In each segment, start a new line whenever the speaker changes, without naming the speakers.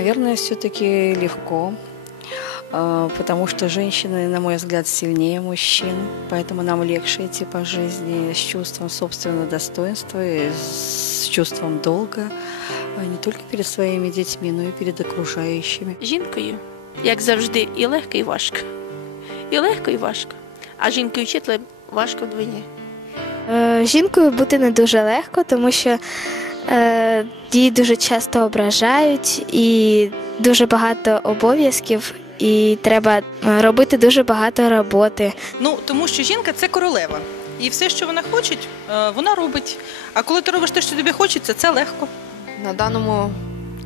Наверное, все-таки легко, а, потому что женщины, на мой взгляд, сильнее мужчин, поэтому нам легче идти по жизни с чувством собственного достоинства и с чувством долга, а не только перед своими детьми, но и перед окружающими.
Жінкою, як завжди, і легко, і важко. І легко, і важко. А жінкою вчителем важко вдвоє.
Е, Жінкою бути не дуже легко, тому що е, її дуже часто ображають і дуже багато обов'язків, і треба е, робити дуже багато роботи.
Ну тому що жінка це королева. І все, що вона хоче, е, вона робить. А коли ти робиш те, що тобі хочеться, це легко.
На даному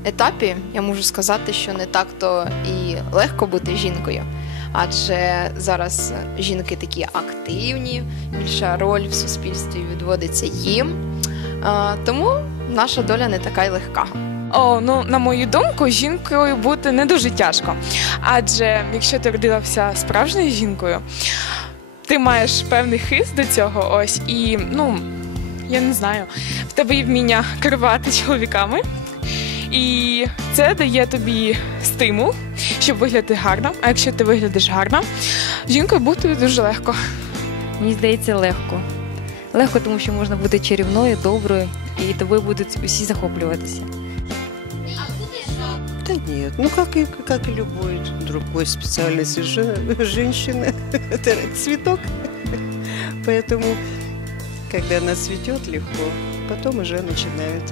етапі я можу сказати, що не так то і легко бути жінкою. Адже зараз жінки такі активні, більша роль в суспільстві відводиться їм. Тому наша доля не така й легка.
О, ну на мою думку, жінкою бути не дуже тяжко. Адже якщо ти родилася справжньою жінкою, ти маєш певний хист до цього. Ось і ну я не знаю, в тебе є вміння керувати чоловіками, і це дає тобі стимул, щоб виглядати гарно. А якщо ти виглядиш гарно, жінкою бути дуже легко.
Мені здається, легко Легко, тому що можна бути чарівною, доброю, і тобою будуть усі захоплюватися.
Да нет, ну как и, как и любой другой специальности же, женщины, это цветок. Поэтому, когда она цветет легко, потом уже начинают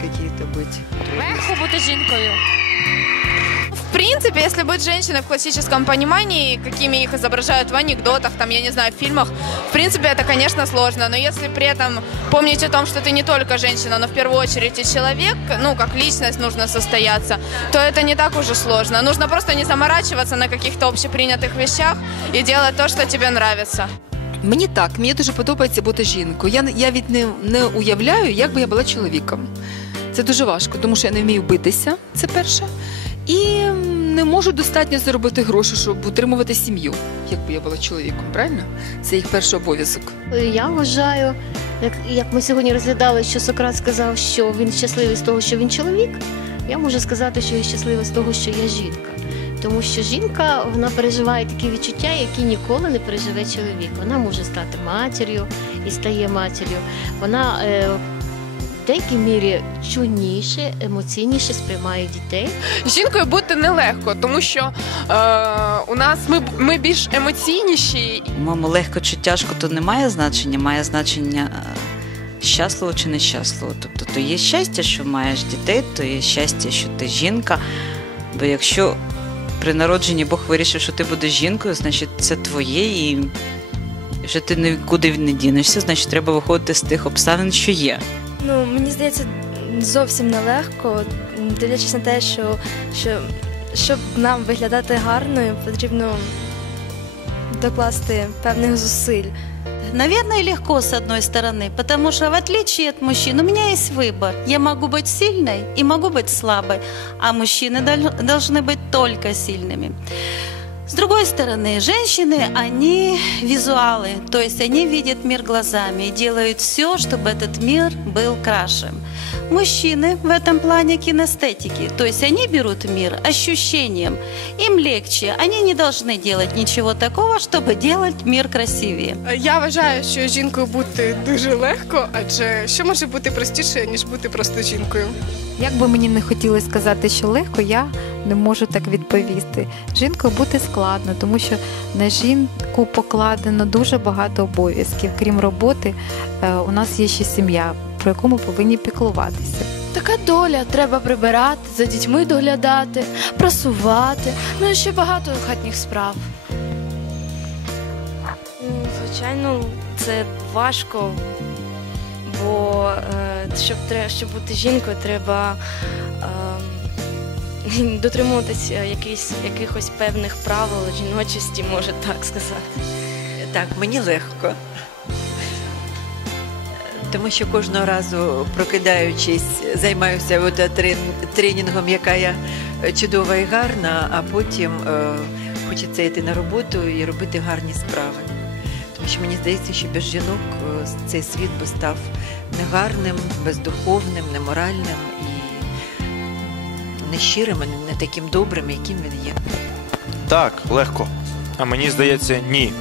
какие-то быть
Легко бути жінкою.
В принципе, если быть женщиной в классическом понимании, какими их изображают в анекдотах, там, я не знаю, в фильмах, в принципе, это, конечно, сложно. Но если при этом помнить о том, что ты не только женщина, но в первую очередь и человек, ну, как личность нужно состояться, то это не так уже сложно. Нужно просто не заморачиваться на каких-то общепринятых вещах и делать то, что тебе нравится.
Мені так, мені дуже подобається бути жінкою. Я, я від не, не уявляю, як би я була чоловіком. Це дуже важко, тому що я не вмію битися, це перше. І не можу достатньо заробити гроші, щоб утримувати сім'ю, якби я була чоловіком, правильно? Це їх перший обов'язок.
Я вважаю, як, як ми сьогодні розглядали, що Сократ сказав, що він щасливий з того, що він чоловік. Я можу сказати, що я щаслива з того, що я жінка. Тому що жінка вона переживає такі відчуття, які ніколи не переживе чоловік. Вона може стати матір'ю і стає матір'ю. Вона е, деякій мірі чуйніше, емоційніше сприймає дітей.
Жінкою бути нелегко, тому що е, у нас ми, ми більш емоційніші,
По-моєму, легко чи тяжко, то не має значення, має значення е, щасливо чи нещасливо. Тобто, то є щастя, що маєш дітей, то є щастя, що ти жінка. Бо якщо при народженні Бог вирішив, що ти будеш жінкою, значить це твоє, і що ти нікуди не дінешся, значить треба виходити з тих обставин, що є.
Ну, мені здається, зовсім нелегко, дивлячись на те, що, що щоб нам виглядати гарною, потрібно докласти певних зусиль.
Наверное, легко с одной стороны, потому что в отличие от мужчин у меня есть выбор. Я могу быть сильной и могу быть слабой, а мужчины дол- должны быть только сильными. С другой стороны, женщины, они визуалы, то есть они видят мир глазами и делают все, чтобы этот мир был краше. Мужчины в этом плане кинестетики, то есть они берут мир ощущением. Им легче, они не должны делать ничего такого, чтобы делать мир красивее.
Я вважаю, що жінкою бути дуже легко, адже що може бути простіше, ніж бути просто жінкою.
Як би мені не хотілося сказати, що легко, я не можу так відповісти. Жінкою бути складно, тому що на жінку покладено дуже багато обов'язків. Крім роботи, е, у нас є ще сім'я, про яку ми повинні піклуватися.
Така доля, треба прибирати, за дітьми доглядати, прасувати, ну і ще багато хатніх справ.
Ну, звичайно, це важко, бо е, щоб, щоб бути жінкою, треба е, дотримуватися якихось, якихось певних правил жіночості, може так сказати.
Так, мені легко. Тому що кожного разу, прокидаючись, займаюся тренінгом, яка я чудова і гарна, а потім е, хочеться йти на роботу і робити гарні справи. Тому що мені здається, що без жінок е, цей світ би став негарним, бездуховним, неморальним і не щирим, не таким добрим, яким він є.
Так, легко. А мені здається, ні.